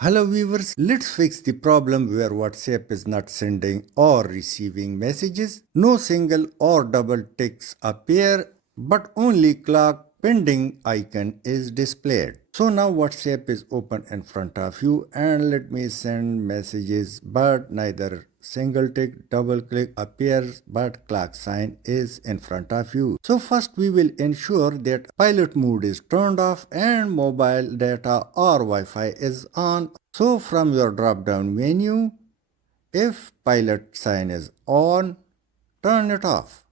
Hello viewers, let's fix the problem where WhatsApp is not sending or receiving messages. No single or double ticks appear, but only clock pending icon is displayed. So now WhatsApp is open in front of you and let me send messages, but neither single tick, double click appears, but clock sign is in front of you. So first we will ensure that pilot mode is turned off and mobile data or Wi-Fi is on. So from your drop down menu, if pilot sign is on, turn it off.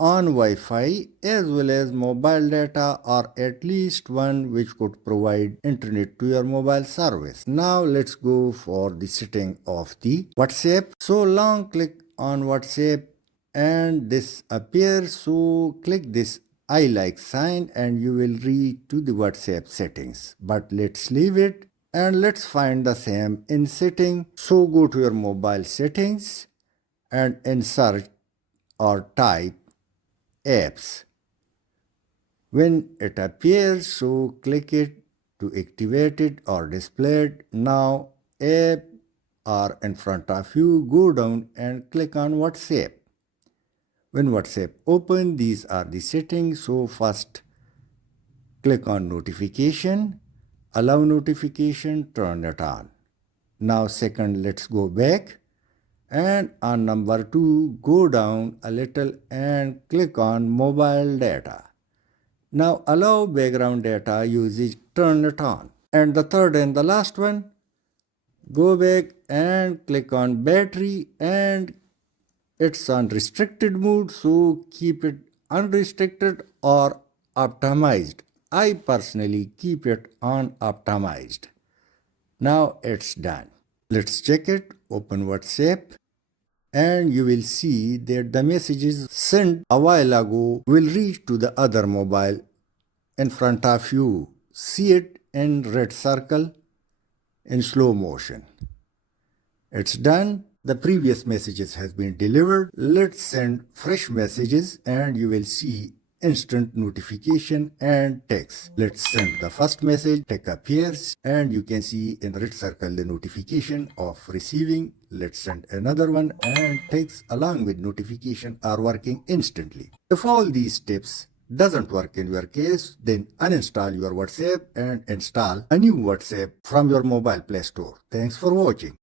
On Wi-Fi as well as mobile data or at least one which could provide internet to your mobile service. Now let's go for the setting of the WhatsApp. So long click on WhatsApp and this appears. So click this I like sign and you will reach to the WhatsApp settings. But let's leave it and let's find the same in setting. So go to your mobile settings and in search or type apps. When it appears, so click it to activate it or display it. Now app are in front of you, go down and click on WhatsApp. When WhatsApp open, these are the settings. So first click on notification, allow notification, turn it on. Now second, let's go back. And on number 2, go down a little and click on mobile data. Now allow background data usage, turn it on. And the third and the last one, go back and click on battery and it's on restricted mode, so keep it unrestricted or optimized. I personally keep it on optimized. Now it's done. Let's check it, open WhatsApp and you will see that the messages sent a while ago will reach to the other mobile in front of you. See it in red circle in slow motion. It's done. The previous messages has been delivered. Let's send fresh messages and you will see instant notification and text. Let's send the first message, text appears and you can see in red circle the notification of receiving. Let's send another one and text along with notification are working instantly. If all these steps doesn't work in your case, then uninstall your WhatsApp and install a new WhatsApp from your mobile Play Store. Thanks for watching.